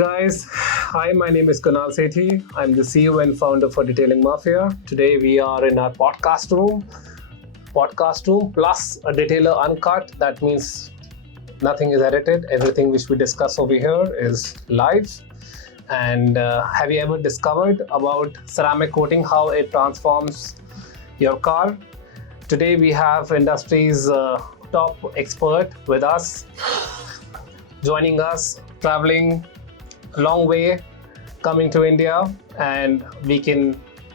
guys, hi, my name is 𝐓𝐢𝐦𝐻𝐬. I'm the CEO and founder for Detailing Mafia. Today we are in our podcast room plus a detailer uncut. That means nothing is edited. Everything which we discuss over here is live. And have you ever discovered about ceramic coating, how it transforms your car? Today we have industry's top expert with us, joining us, traveling a long way, coming to India, and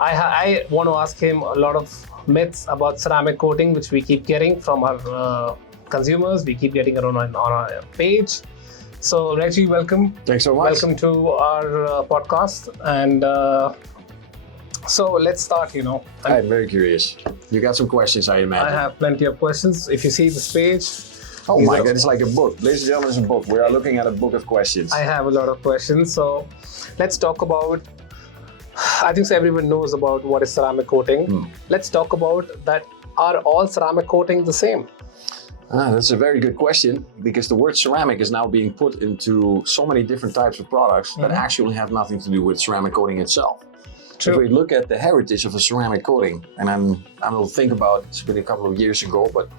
I want to ask him a lot of myths about ceramic coating, which we keep getting from our consumers. We keep getting it on our page. So Reggie, welcome. Thanks so much. Welcome to our podcast. And so let's start, I'm very curious. You got some questions, I imagine. I have plenty of questions. If you see this page, oh my God, it's like a book. Ladies and gentlemen, it's a book. We are looking at a book of questions. I have a lot of questions. So let's talk about, I think everyone knows about what is ceramic coating. Let's talk about that. Are all ceramic coating the same? That's a very good question, because the word ceramic is now being put into so many different types of products that actually have nothing to do with ceramic coating itself. True. If we look at the heritage of a ceramic coating, and I will think about, it's been a couple of years ago, but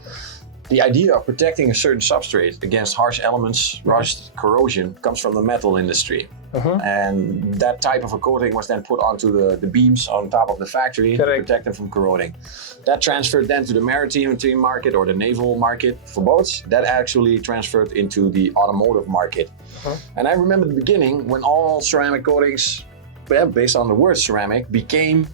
the idea of protecting a certain substrate against harsh elements, rust, corrosion, comes from the metal industry. And that type of a coating was then put onto the beams on top of the factory to protect them from corroding. That transferred then to the maritime market or the naval market for boats. That actually transferred into the automotive market. And I remember the beginning when all ceramic coatings, based on the word ceramic, became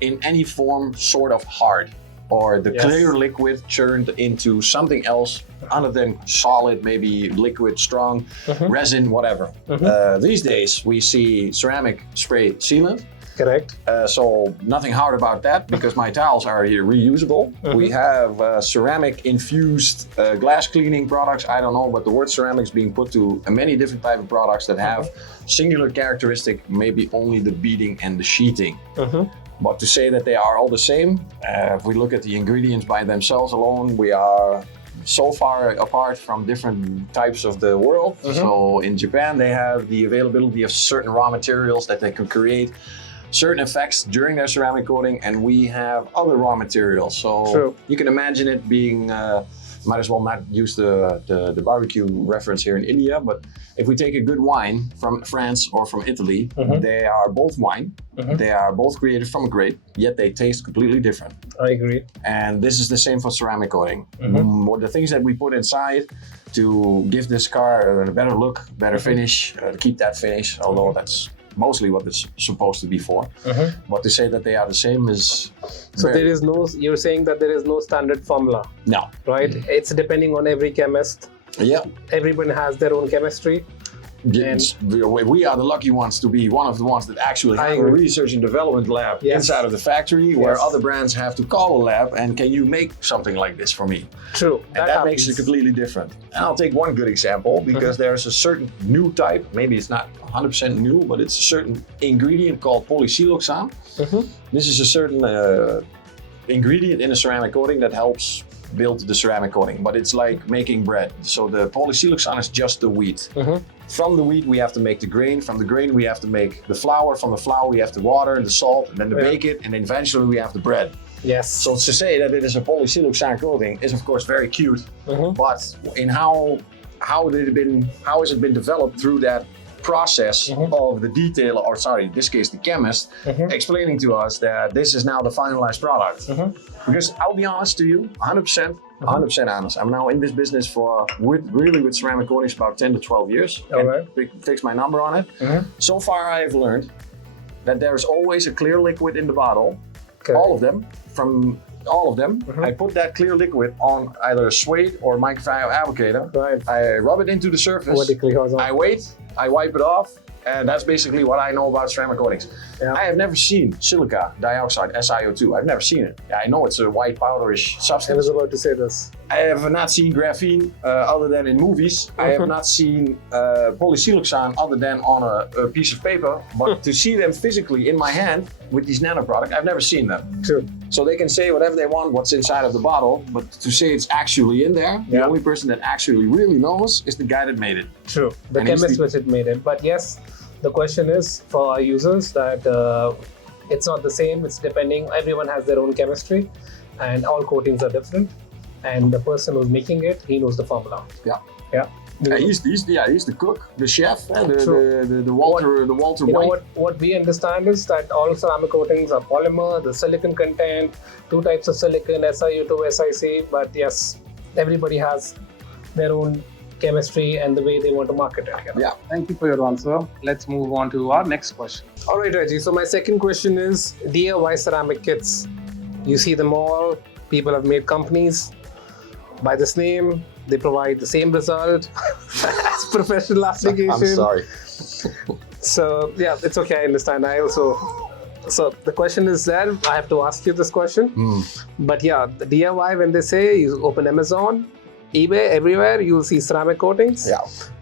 in any form sort of hard, or the clear liquid turned into something else other than solid, maybe liquid, strong, resin, whatever. These days we see ceramic spray sealant. Correct. So nothing hard about that, because my tiles are here reusable. We have ceramic infused glass cleaning products. I don't know, but the word ceramic is being put to many different type of products that have singular characteristic, maybe only the beading and the sheeting. But to say that they are all the same, if we look at the ingredients by themselves alone, we are so far apart from different types of the world. So in Japan, they have the availability of certain raw materials that they can create certain effects during their ceramic coating, and we have other raw materials. So you can imagine it being, might as well not use the barbecue reference here in India, but if we take a good wine from France or from Italy, they are both wine. They are both created from a grape, yet they taste completely different. I agree. And this is the same for ceramic coating. The things that we put inside to give this car a better look, better finish, to keep that finish, although that's mostly what it's supposed to be for. But to say that they are the same is... So there is no, you're saying that there is no standard formula? No. Right? It's depending on every chemist. Yeah. Everyone has their own chemistry. Yes, we are the lucky ones to be one of the ones that actually have a research and development lab inside of the factory, where other brands have to call a lab and can you make something like this for me? True. And that makes it completely different. And I'll take one good example, because there's a certain new type, maybe it's not 100% new, but it's a certain ingredient called polysiloxane. This is a certain ingredient in a ceramic coating that helps build the ceramic coating, but it's like making bread. So the polysiloxane is just the wheat. From the wheat we have to make the grain, from the grain we have to make the flour, from the flour we have the water and the salt, and then to bake it, and eventually we have the bread. Yes. So to say that it is a polysiloxane coating is of course very cute, but in how has it been developed through that process of the detailer, or sorry, in this case the chemist, explaining to us that this is now the finalized product. Because I'll be honest to you, 100% honest. I'm now in this business with ceramic coatings about 10 to 12 years. Fix my number on it. So far I have learned that there's always a clear liquid in the bottle, all of them. I put that clear liquid on either a suede or microfiber applicator. I rub it into the surface. I wait, I wipe it off, and that's basically what I know about ceramic coatings. I have never seen silica dioxide, SiO2. I've never seen it. I know it's a white powderish substance. I was about to say this. I have not seen graphene other than in movies. I have not seen polysiloxane other than on a piece of paper. But to see them physically in my hand with these nano products, I've never seen them. True. So they can say whatever they want, what's inside of the bottle, but to say it's actually in there, the only person that actually really knows is the guy that made it. True. The chemist which it made it. But yes, The question is for our users that it's not the same. It's depending. Everyone has their own chemistry, and all coatings are different. And the person who's making it, he knows the formula. Yeah. Yeah. He's the cook, the chef, the Walter You know White. what we understand is that all ceramic coatings are polymer, the silicon content, two types of silicon, SiO2, SiC. But yes, everybody has their own chemistry and the way they want to market it. Yeah. Thank you for your answer. Let's move on to our next question. All right, Reggie. So my second question is DIY ceramic kits. You see them all. People have made companies by this name. They provide the same result as professional application. I'm sorry. So yeah, it's okay. I understand. So the question is there. I have to ask you this question. But yeah, the DIY, when they say you open Amazon, eBay, everywhere, you'll see ceramic coatings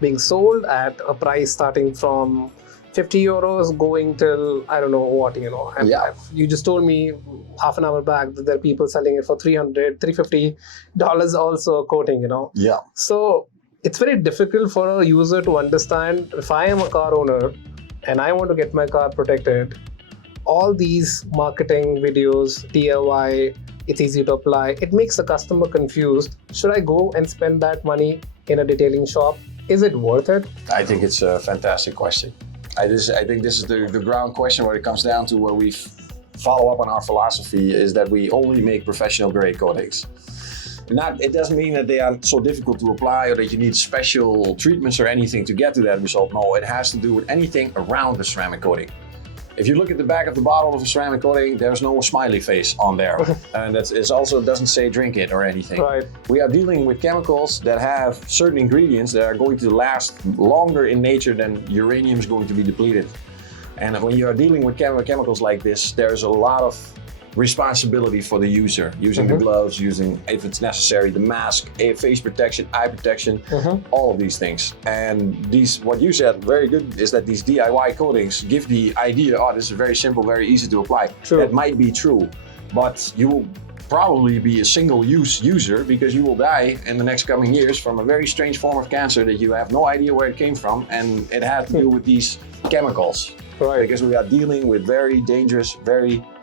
being sold at a price starting from 50 euros going till I don't know what, you know. And you just told me half an hour back that there are people selling it for $300, $350 also coating, you know. Yeah. So it's very difficult for a user to understand if I am a car owner and I want to get my car protected, all these marketing videos, DIY, it's easy to apply. It makes the customer confused. Should I go and spend that money in a detailing shop? Is it worth it? I think it's a fantastic question. I think this is the ground question where it comes down to where we follow up on our philosophy is that we only make professional grade coatings. It doesn't mean that they are so difficult to apply or that you need special treatments or anything to get to that result. No, it has to do with anything around the ceramic coating. If you look at the back of the bottle of a ceramic coating, there's no smiley face on there. And it also doesn't say drink it or anything. Right. We are dealing with chemicals that have certain ingredients that are going to last longer in nature than uranium is going to be depleted. And when you are dealing with chemicals like this, there's a lot of responsibility for the user, using the gloves, using, if it's necessary, the mask, face protection, eye protection, all of these things. And what you said very good is that these DIY coatings give the idea, oh, this is very simple, very easy to apply. True. That might be true, but you will probably be a single-use user because you will die in the next coming years from a very strange form of cancer that you have no idea where it came from, and it had to do with these chemicals. Right. Because we are dealing with very dangerous,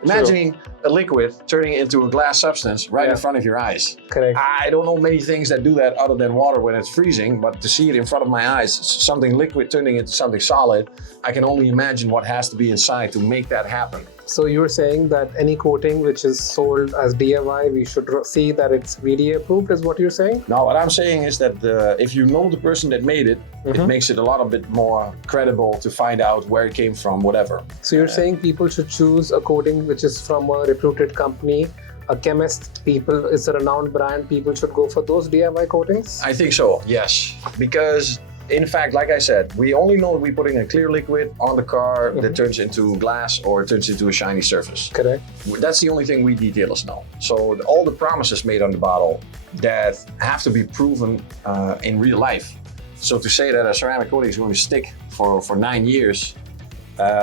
imagining a liquid turning into a glass substance right in front of your eyes. Correct. I don't know many things that do that other than water when it's freezing, but to see it in front of my eyes, something liquid turning into something solid, I can only imagine what has to be inside to make that happen. So you're saying that any coating which is sold as DIY, we should see that it's VDA approved, is what you're saying? No, what I'm saying is that if you know the person that made it, it makes it a lot bit more credible to find out where it came from, whatever. So you're saying people should choose a coating which is from a reputed company, a chemist, it's a renowned brand, people should go for those DIY coatings? I think so, yes. Because in fact, like I said, we only know we're putting a clear liquid on the car that turns into glass or it turns into a shiny surface. Correct. That's the only thing we detailers know. So all the promises made on the bottle that have to be proven in real life. So to say that a ceramic coating is going to stick for 9 years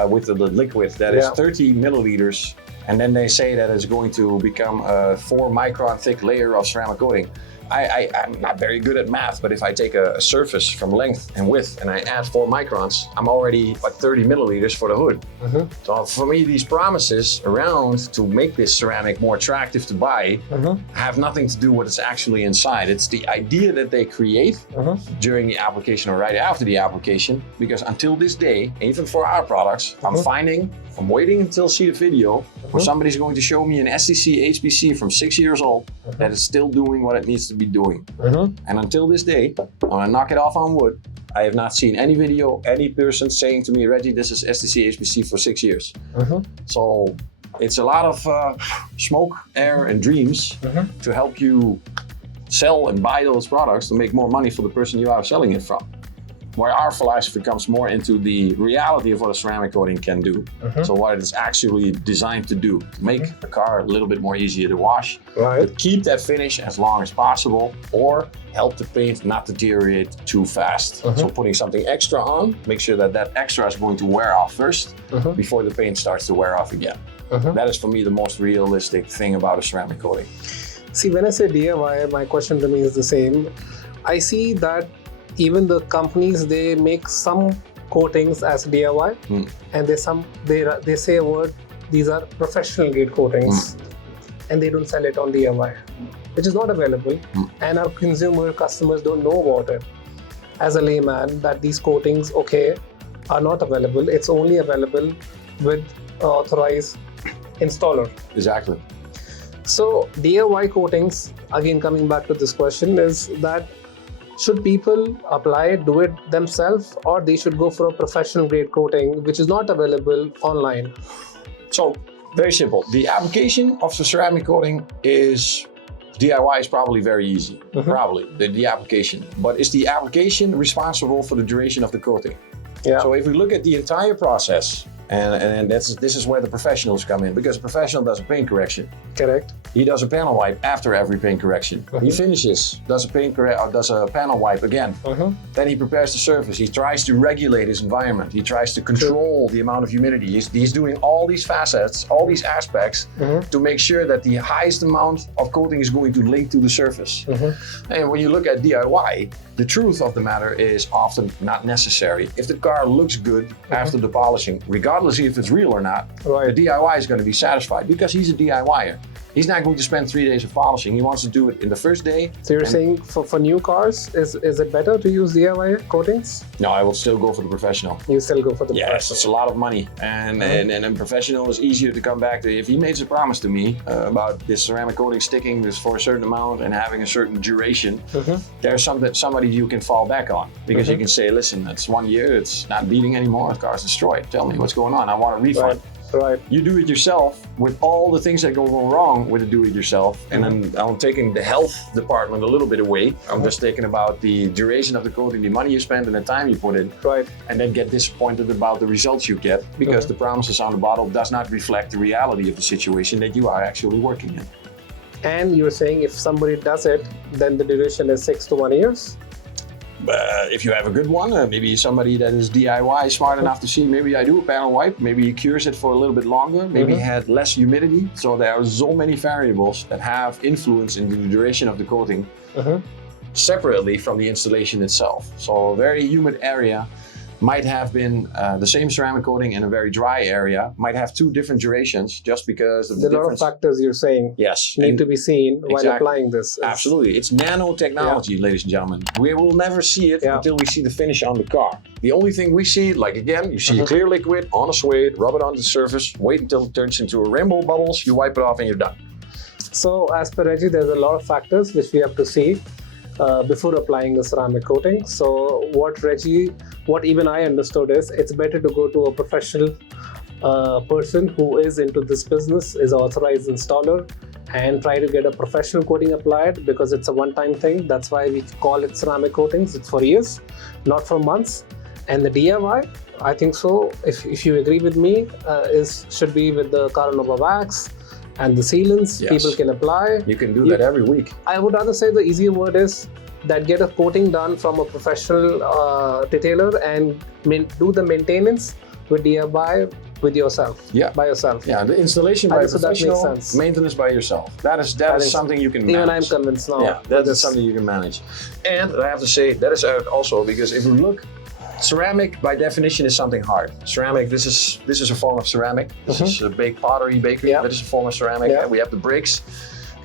with the liquid that is 30 milliliters, and then they say that it's going to become a 4 micron thick layer of ceramic coating. I'm not very good at math, but if I take a surface from length and width and I add 4 microns, I'm already at 30 milliliters for the hood. So for me, these promises around to make this ceramic more attractive to buy have nothing to do with what's actually inside. It's the idea that they create during the application or right after the application, because until this day, even for our products, I'm waiting until see a video where somebody's going to show me an STC HPC from 6 years old that is still doing what it needs to be doing. And until this day, I'm gonna knock it off on wood, I have not seen any video, any person saying to me, Reggie, this is STC HPC for 6 years. So it's a lot of smoke, air, and dreams to help you sell and buy those products to make more money for the person you are selling it from. Where our philosophy comes more into the reality of what a ceramic coating can do. So what it is actually designed to do, to make a car a little bit more easier to wash, to keep that finish as long as possible, or help the paint not deteriorate too fast. So putting something extra on, make sure that that extra is going to wear off first before the paint starts to wear off again. That is for me the most realistic thing about a ceramic coating. See, when I say DIY, my question remains the same. I see that even the companies, they make some coatings as DIY, and they say a word, these are professional grade coatings, and they don't sell it on DIY, which is not available, and our customers don't know about it. As a layman, that these coatings, are not available. It's only available with authorized installer. Exactly. So DIY coatings, again coming back to this question, is that should people do it themselves, or they should go for a professional grade coating which is not available online? So very simple. The application of the ceramic coating is DIY is probably very easy. Probably the application, but is the application responsible for the duration of the coating? Yeah. So if we look at the entire process, and this is where the professionals come in, because a professional does a paint correction. Correct. He does a panel wipe after every paint correction. He finishes, does a panel wipe again. Then he prepares the surface. He tries to regulate his environment. He tries to control the amount of humidity. He's doing all these facets, all these aspects to make sure that the highest amount of coating is going to link to the surface. And when you look at DIY, the truth of the matter is often not necessary. If the car looks good after the polishing, regardless if it's real or not, the DIY is going to be satisfied because he's a DIYer. He's not going to spend 3 days of polishing. He wants to do it in the first day. So you're saying for new cars, is it better to use DIY coatings? No, I will still go for the professional. You still go for the professional? Yes, it's a lot of money. And a professional is easier to come back to. If he makes a promise to me about this ceramic coating sticking this for a certain amount and having a certain duration, there's somebody you can fall back on. Because you can say, listen, it's 1 year, it's not beating anymore, the car's destroyed. Tell me what's going on, I want a refund. Right. You do it yourself with all the things that go wrong with the do-it-yourself, and then I'm taking the health department a little bit away. I'm just thinking about the duration of the coating, the money you spend, and the time you put in. Right. And then get disappointed about the results you get because the promises on the bottle does not reflect the reality of the situation that you are actually working in. And you're saying if somebody does it, then the duration is 6 to 1 years? If you have a good one, maybe somebody that is DIY smart enough to see, maybe I do a panel wipe, maybe he cures it for a little bit longer, maybe he had less humidity. So there are so many variables that have influence in the duration of the coating separately from the installation itself. So a very humid area might have been the same ceramic coating in a very dry area, might have 2 different durations just because of the difference. There are a lot of factors you're saying need to be seen while applying this. Absolutely. It's nanotechnology, ladies and gentlemen. We will never see it until we see the finish on the car. The only thing we see, like again, you see a clear liquid on a suede, rub it on the surface, wait until it turns into a rainbow bubbles, you wipe it off and you're done. So as per Reggie, there's a lot of factors which we have to see before applying the ceramic coating. So what even I understood is it's better to go to a professional person who is into this business, is an authorized installer, and try to get a professional coating applied because it's a one-time thing. That's why we call it ceramic coatings. It's for years, not for months. And the DIY, I think so, if you agree with me, should be with the Caranova wax and the sealants. People can apply. You can do that every week. I would rather say the easier word is that get a coating done from a professional detailer and do the maintenance with DIY with yourself. By yourself. Yeah, the installation by professional, maintenance by yourself. That is something you can manage. Even I'm convinced now. Yeah, that is something you can manage. And I have to say, that is also because if you look, ceramic by definition is something hard. Ceramic, this is a form of ceramic. This is a bakery. That is a form of ceramic. And we have the bricks.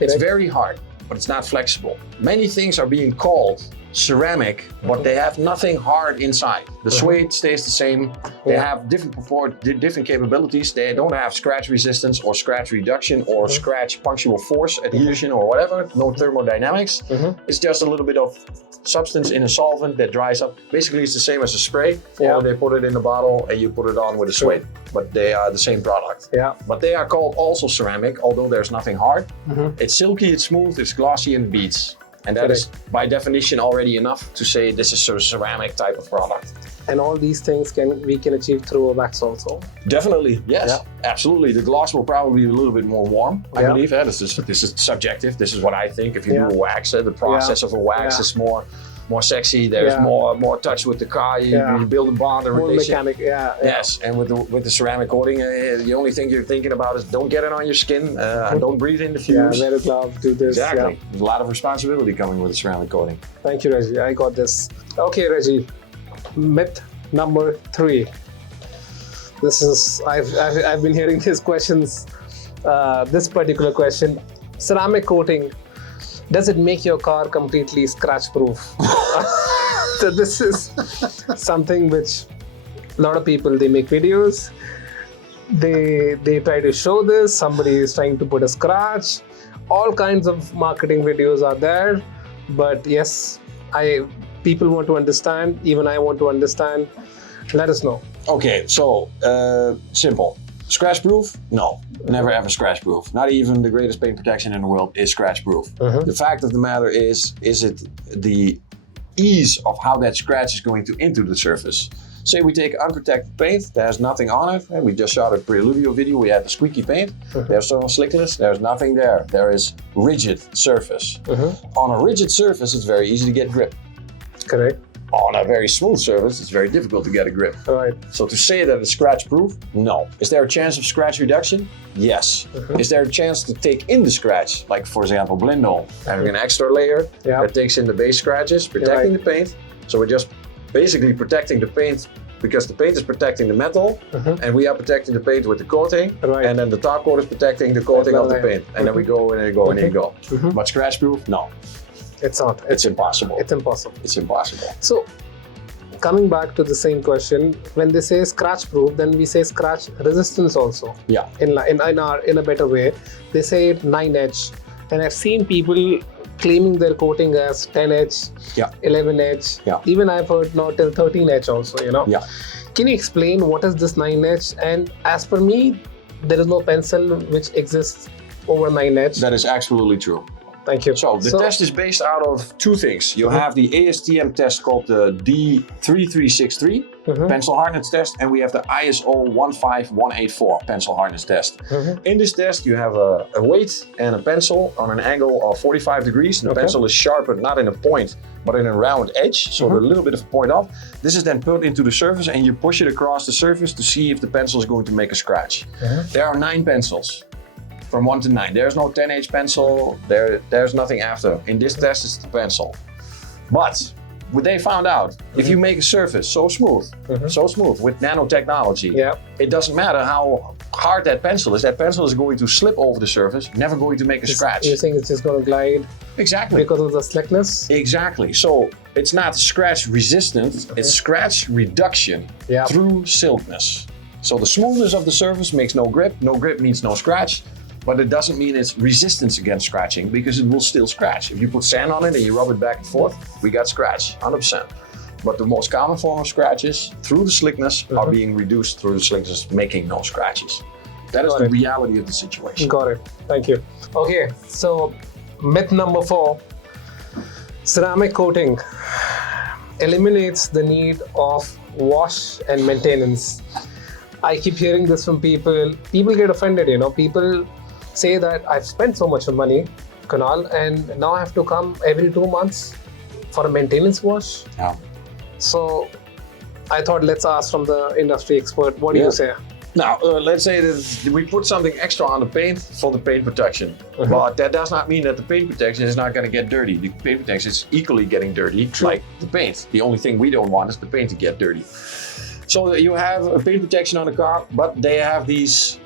It's very hard, but it's not flexible. Many things are being called ceramic, but they have nothing hard inside. The suede stays the same. They have different capabilities. They don't have scratch resistance or scratch reduction or scratch punctual force adhesion or whatever. No thermodynamics. It's just a little bit of substance in a solvent that dries up. Basically, it's the same as a spray. Or they put it in a bottle and you put it on with a suede. But they are the same product. But they are called also ceramic, although there's nothing hard. It's silky, it's smooth, it's glossy, and it beads. And that is by definition already enough to say this is a ceramic type of product. And all these things we can achieve through a wax also. Definitely, yes, absolutely. The gloss will probably be a little bit more warm, I believe. This is subjective. This is what I think. If you do a wax, the process of a wax is more sexy. There's more touch with the car. You build a bond, a relation. More mechanic, Yes, and with the ceramic coating, the only thing you're thinking about is don't get it on your skin, don't breathe in the fumes. Wear a glove, do this. Exactly. There's a lot of responsibility coming with the ceramic coating. Thank you, Reggie. I got this. Okay, Reggie. Myth Number 3. This is I've been hearing these questions. This particular question: ceramic coating, does it make your car completely scratch-proof? So this is something which a lot of people, they make videos. They try to show this. Somebody is trying to put a scratch. All kinds of marketing videos are there. But yes, people want to understand. Even I want to understand. Let us know. Okay, so simple. Scratch proof? No, never ever scratch proof. Not even the greatest paint protection in the world is scratch proof. The fact of the matter is it the ease of how that scratch is going to into the surface. Say we take unprotected paint, there's nothing on it, and we just shot a preludio video, we had the squeaky paint, there's no slickless, there's nothing there. There is rigid surface. On a rigid surface, it's very easy to get grip. Correct. On a very smooth surface, it's very difficult to get a grip. Right. So to say that it's scratch proof, no. Is there a chance of scratch reduction? Yes. Is there a chance to take in the scratch, like for example Blindol, having an extra layer that takes in the base scratches, protecting the paint. So we're just basically protecting the paint because the paint is protecting the metal and we are protecting the paint with the coating, and then the top coat is protecting the coating of the paint, and then we go and go and go. But scratch proof, no. It's not. It's impossible. It's impossible. It's impossible. So, coming back to the same question, when they say scratch proof, then we say scratch resistance also. Yeah. In a better way, they say it 9H, and I've seen people claiming their coating as 10H, 11H. Even I've heard now till 13H also. You know. Yeah. Can you explain what is this 9H? And as per me, there is no pencil which exists over 9H. That is absolutely true. Thank you. So the test is based out of two things. You have the ASTM test called the D3363 pencil hardness test, and we have the ISO 15184 pencil hardness test. In this test, you have a weight and a pencil on an angle of 45 degrees. The pencil is sharpened not in a point, but in a round edge, so a little bit of point off. This is then put into the surface, and you push it across the surface to see if the pencil is going to make a scratch. There are 9 pencils. From 1 to 9. There's no 10H pencil, there's nothing after. In this test, it's the pencil. But what they found out, if you make a surface so smooth with nanotechnology, it doesn't matter how hard that pencil is going to slip over the surface, never going to make a scratch. You think it's just going to glide? Exactly. Because of the slickness? Exactly. So it's not scratch resistant, it's scratch reduction through silkness. So the smoothness of the surface makes no grip means no scratch. But it doesn't mean it's resistance against scratching, because it will still scratch. If you put sand on it and you rub it back and forth, we got scratch, 100%. But the most common form of scratches through the slickness are being reduced through the slickness, making no scratches. That is the reality of the situation. Got it. Thank you. Okay, so myth number 4. Ceramic coating eliminates the need of wash and maintenance. I keep hearing this from people. People get offended, you know. People say that I've spent so much money, Kunal, and now I have to come every 2 months for a maintenance wash. So I thought, let's ask from the industry expert, what do you say? Now, let's say that we put something extra on the paint for the paint protection. But that does not mean that the paint protection is not going to get dirty. The paint protection is equally getting dirty, like the paint. The only thing we don't want is the paint to get dirty. So you have a paint protection on the car, but they have these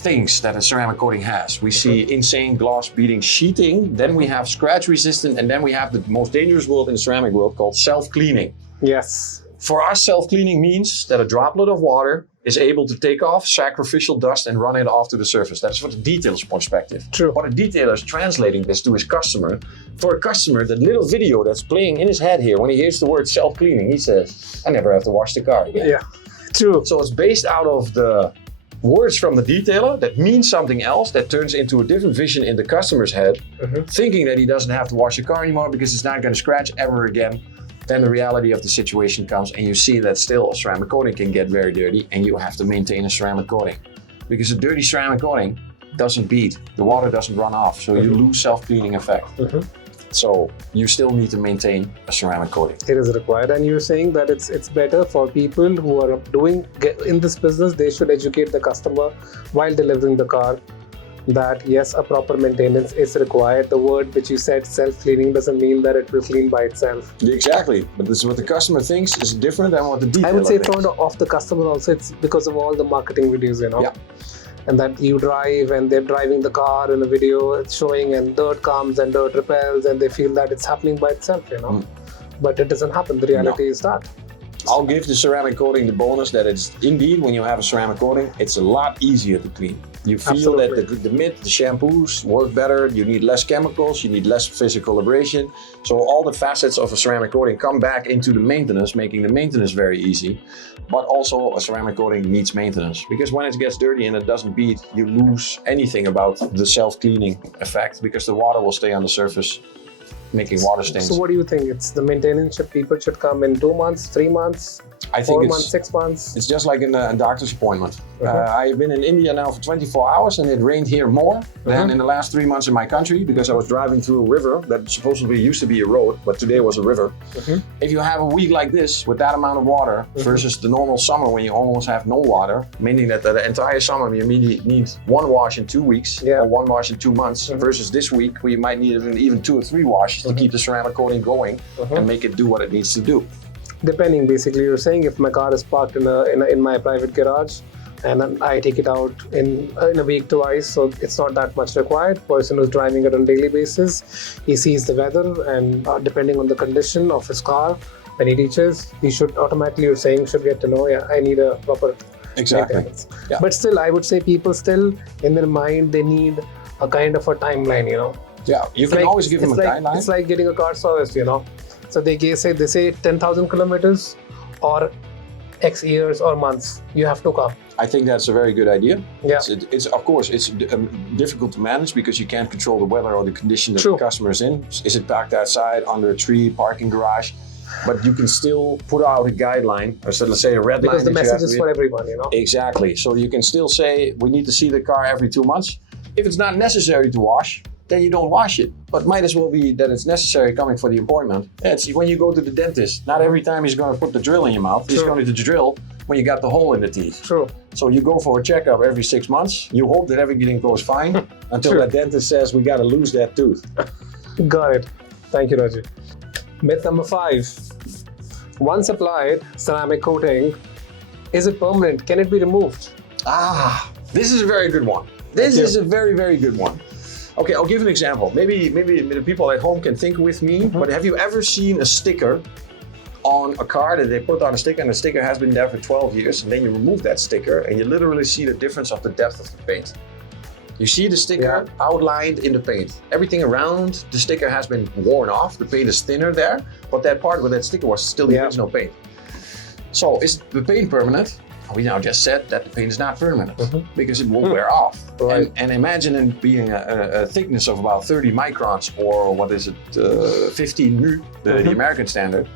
things that a ceramic coating has. We see insane gloss beating sheeting, then we have scratch resistant, and then we have the most dangerous word in the ceramic world called self-cleaning. Yes. For us, self-cleaning means that a droplet of water is able to take off sacrificial dust and run it off to the surface. That's what the detailer's perspective. True. What a detailer is translating this to his customer. For a customer, the little video that's playing in his head here, when he hears the word self-cleaning, he says, I never have to wash the car again. Yeah, true. So it's based out of the words from the detailer that means something else, that turns into a different vision in the customer's head, thinking that he doesn't have to wash the car anymore because it's not going to scratch ever again. Then the reality of the situation comes and you see that still a ceramic coating can get very dirty and you have to maintain a ceramic coating. Because a dirty ceramic coating doesn't bead, the water doesn't run off, so you lose self-cleaning effect. So you still need to maintain a ceramic coating. It is required, and you're saying that it's better for people who are in this business. They should educate the customer while delivering the car that yes, a proper maintenance is required. The word which you said, self-cleaning, doesn't mean that it will clean by itself. Exactly, but this is what the customer thinks is different than what the detailer I would say it's thinks. not off the customer also, it's because of all the marketing videos, you know. Yeah. And that you drive and they're driving the car in a video, it's showing and dirt comes and dirt repels and they feel that it's happening by itself, you know. But it doesn't happen. The reality is that. I'll give the ceramic coating the bonus that it's indeed, when you have a ceramic coating, it's a lot easier to clean. You feel that the mitt, the shampoos work better, you need less chemicals, you need less physical abrasion. So all the facets of a ceramic coating come back into the maintenance, making the maintenance very easy. But also a ceramic coating needs maintenance, because when it gets dirty and it doesn't bead, you lose anything about the self-cleaning effect, because the water will stay on the surface, making water stains. So what do you think? It's the maintenance people should come in 2 months, 3 months, I think 4 months, 6 months? It's just like a doctor's appointment. I've been in India now for 24 hours and it rained here more than in the last 3 months in my country, because I was driving through a river that supposedly used to be a road, but today was a river. If you have a week like this with that amount of water versus the normal summer when you almost have no water, meaning that the entire summer you need 1 wash in 2 weeks or 1 wash in 2 months, versus this week where you might need even 2 or 3 washes to keep the ceramic coating going and make it do what it needs to do. Depending, basically, you're saying if my car is parked in my private garage and then I take it out in a week twice, so it's not that much required. Person who's driving it on a daily basis, he sees the weather and depending on the condition of his car, when he reaches, he should automatically, you're saying, should get to know, yeah, I need a proper maintenance. Yeah. But still, I would say people still, in their mind, they need a kind of a timeline, you know. Yeah, you can always give them a guideline. It's like getting a car serviced, you know. So they say 10,000 kilometers or X years or months, you have to come. I think that's a very good idea. Yeah. It's of course, it's difficult to manage because you can't control the weather or the condition that the customer is in. Is it parked outside, under a tree, parking garage? But you can still put out a guideline, or so let's say a red line. Because the message is for everyone, you know. Exactly. So you can still say, we need to see the car every 2 months. If it's not necessary to wash, then you don't wash it. But might as well be that it's necessary coming for the appointment. It's when you go to the dentist, not every time he's going to put the drill in your mouth. He's going to drill when you got the hole in the teeth. True. So you go for a checkup every 6 months. You hope that everything goes fine until that dentist says, we got to lose that tooth. Got it. Thank you, Raji. Myth number 5. Once applied ceramic coating, is it permanent? Can it be removed? This is a very good one. This is a very, very good one. Okay, I'll give an example. Maybe the people at home can think with me, but have you ever seen a sticker on a car that they put on a sticker and the sticker has been there for 12 years and then you remove that sticker and you literally see the difference of the depth of the paint? You see the sticker outlined in the paint. Everything around the sticker has been worn off. The paint is thinner there, but that part where that sticker was still the original paint. So is the paint permanent? We now just said that the paint is not permanent because it will wear off. Right. And imagine it being a thickness of about 30 microns or what is it, 15 mu, the American standard.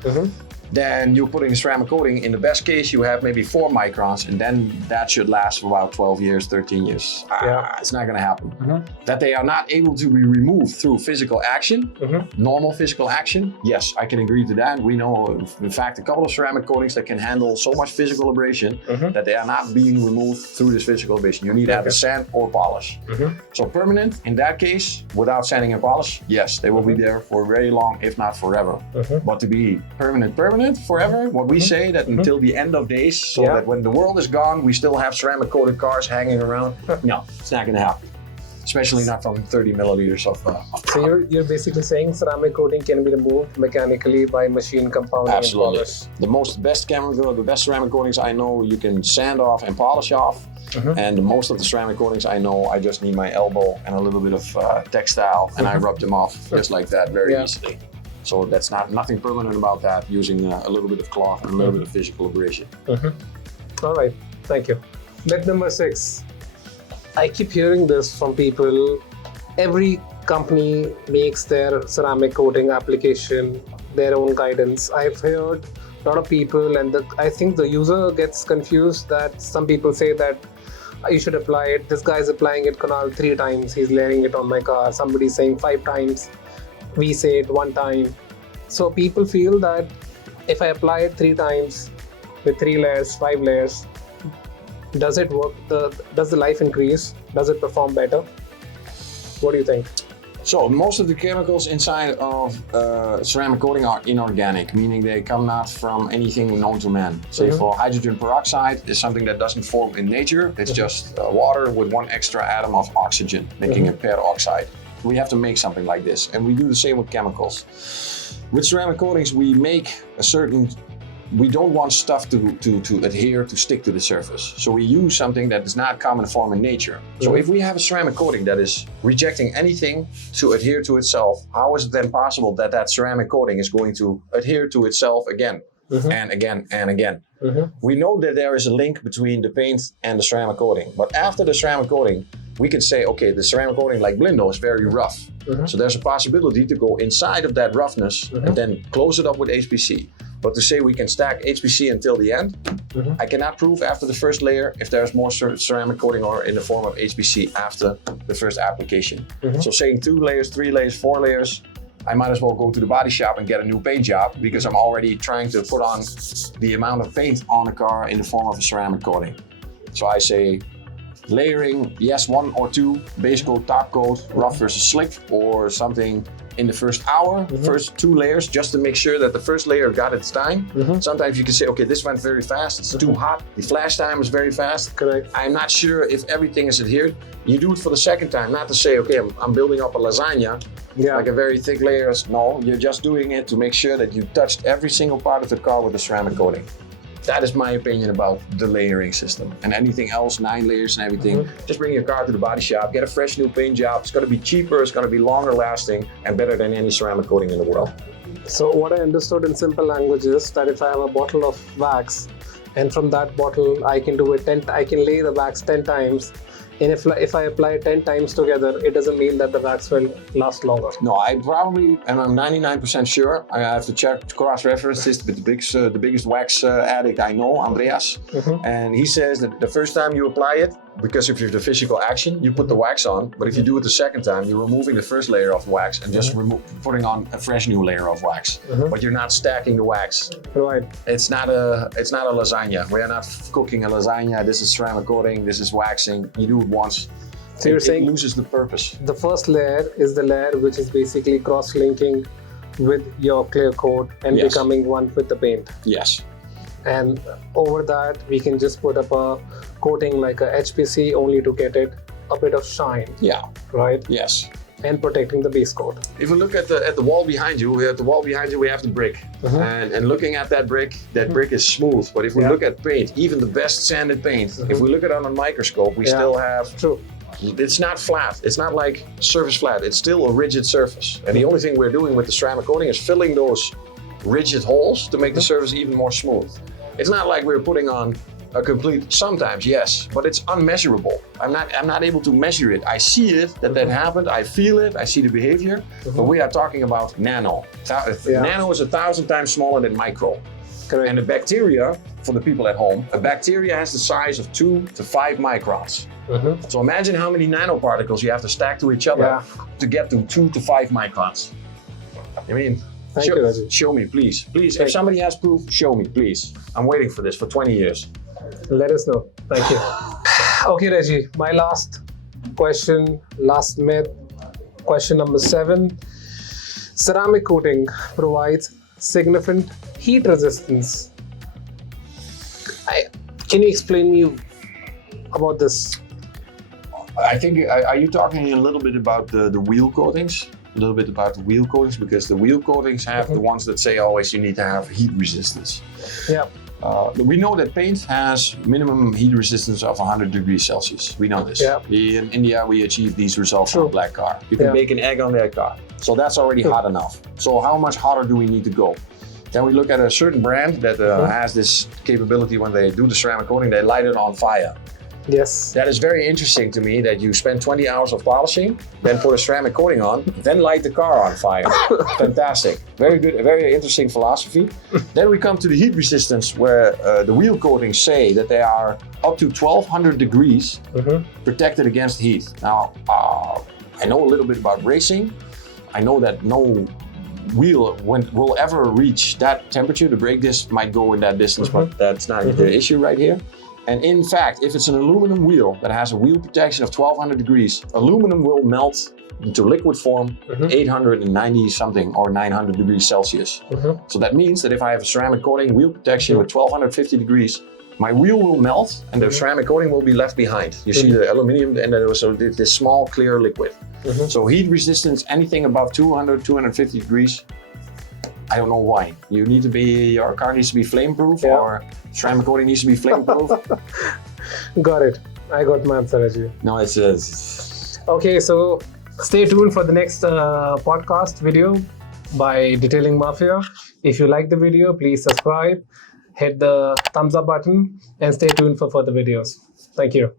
Then you're putting a ceramic coating. In the best case, you have maybe 4 microns, and then that should last for about 12 years, 13 years. It's not going to happen. That they are not able to be removed through physical action, normal physical action. Yes, I can agree to that. We know, in fact, a couple of ceramic coatings that can handle so much physical abrasion that they are not being removed through this physical abrasion. You need to have a sand or polish. So permanent, in that case, without sanding and polish, yes, they will be there for very long, if not forever. But to be permanent forever, what we say that until the end of days, so that when the world is gone, we still have ceramic coated cars hanging around. No, it's not going to happen. Especially not from 30 milliliters of So you're basically saying ceramic coating can be removed mechanically by machine compounding and polish. The best ceramic coatings I know you can sand off and polish off. And most of the ceramic coatings I know, I just need my elbow and a little bit of textile and I rub them off just like that very easily. So that's nothing permanent about that, using a little bit of cloth and a little bit of physical abrasion. All right, thank you. Myth number 6. I keep hearing this from people. Every company makes their ceramic coating application their own guidance. I've heard a lot of people, and I think the user gets confused that some people say that you should apply it. This guy is applying it, Kunal, 3 times. He's layering it on my car. Somebody's saying 5 times. We say it 1 time. So people feel that if I apply it 3 times with 3 layers, 5 layers, does it work? Does the life increase? Does it perform better? What do you think? So most of the chemicals inside of ceramic coating are inorganic, meaning they come not from anything known to man. Say for hydrogen peroxide is something that doesn't form in nature. It's just water with one extra atom of oxygen, making a peroxide. We have to make something like this, and we do the same with chemicals. With ceramic coatings, we make a certain. We don't want stuff to adhere, to stick to the surface. So we use something that is not common form in nature. So if we have a ceramic coating that is rejecting anything to adhere to itself, how is it then possible that that ceramic coating is going to adhere to itself again and again and again? We know that there is a link between the paint and the ceramic coating, but after the ceramic coating, we can say, okay, the ceramic coating like Blindo is very rough. So there's a possibility to go inside of that roughness and then close it up with HPC. But to say we can stack HPC until the end, I cannot prove after the first layer if there's more ceramic coating or in the form of HPC after the first application. So saying 2 layers, 3 layers, 4 layers, I might as well go to the body shop and get a new paint job because I'm already trying to put on the amount of paint on the car in the form of a ceramic coating. So I say layering, yes, 1 or 2, base coat, top coat, rough versus slick, or something in the first hour, first 2 layers, just to make sure that the first layer got its time. Sometimes you can say, okay, this went very fast, it's too hot, the flash time is very fast. Correct. I'm not sure if everything is adhered. You do it for the second time, not to say, okay, I'm building up a lasagna, like a very thick layers. No, you're just doing it to make sure that you touched every single part of the car with a ceramic coating. That is my opinion about the layering system. And anything else, 9 layers and everything, just bring your car to the body shop, get a fresh new paint job. It's gonna be cheaper, it's gonna be longer lasting, and better than any ceramic coating in the world. So what I understood in simple language is that if I have a bottle of wax, and from that bottle I can do it I can lay the wax 10 times, and if I apply it 10 times together, it doesn't mean that the wax will last longer. No, I probably, and I'm 99% sure, I have to check, cross-reference this with the biggest wax addict I know, Andreas. And he says that the first time you apply it, because of the physical action, you put the wax on, but if you do it the second time, you're removing the first layer of wax and just putting on a fresh new layer of wax. But you're not stacking the wax. Right. It's not a lasagna. We are not cooking a lasagna. This is ceramic coating, this is waxing. You do it once. So you're saying it loses the purpose. The first layer is the layer which is basically cross-linking with your clear coat and becoming one with the paint. Yes. And over that, we can just put up a coating like a HPC only to get it a bit of shine. Yeah. Right? Yes. And protecting the base coat. If we look at the wall behind you, we have the brick. And looking at that brick is smooth. But if we look at paint, even the best sanded paint, if we look at it on a microscope, we still have. True. It's not flat. It's not like surface flat. It's still a rigid surface. And the only thing we're doing with the ceramic coating is filling those rigid holes to make the surface even more smooth. It's not like we're putting on a complete, sometimes yes, but it's unmeasurable. I'm not able to measure it. I see it, that happened, I feel it, I see the behavior, but we are talking about nano. Nano is 1,000 times smaller than micro. Correct. And the bacteria, for the people at home, a bacteria has the size of 2 to 5 microns. So imagine how many nanoparticles you have to stack to each other to get to 2 to 5 microns. I mean, show me, please. Please, if somebody has proof, show me, please. I'm waiting for this for 20 years. Let us know. Thank you. Okay, Reggie, my last question, last myth, question number 7. Ceramic coating provides significant heat resistance. Can you explain me about this? I think, are you talking a little bit about the wheel coatings? A little bit about the wheel coatings, because the wheel coatings have the ones that say always you need to have heat resistance. Yeah. We know that paint has minimum heat resistance of 100 degrees Celsius. We know this. Yeah. In India, we achieve these results on a black car. You can bake an egg on that car. So that's already hot enough. So how much hotter do we need to go? Then we look at a certain brand that has this capability. When they do the ceramic coating, they light it on fire. Yes. That is very interesting to me, that you spend 20 hours of polishing, then put a ceramic coating on, then light the car on fire. Fantastic. Very good, very interesting philosophy. Then we come to the heat resistance, where the wheel coatings say that they are up to 1200 degrees protected against heat. Now, I know a little bit about racing. I know that no wheel will ever reach that temperature. The brake disc might go in that distance, but that's not the issue right here. And in fact, if it's an aluminum wheel that has a wheel protection of 1200 degrees, aluminum will melt into liquid form 890 something or 900 degrees Celsius. So that means that if I have a ceramic coating wheel protection with 1250 degrees, my wheel will melt and the ceramic coating will be left behind. You see the aluminum and there was this small clear liquid. So heat resistance, anything above 200, 250 degrees, I don't know why. Your car needs to be flame proof or ceramic coating needs to be flame proof. Got it. I got my answer as you. No, it's Okay, so stay tuned for the next podcast video by Detailing Mafia. If you like the video, please subscribe, hit the thumbs up button, and stay tuned for further videos. Thank you.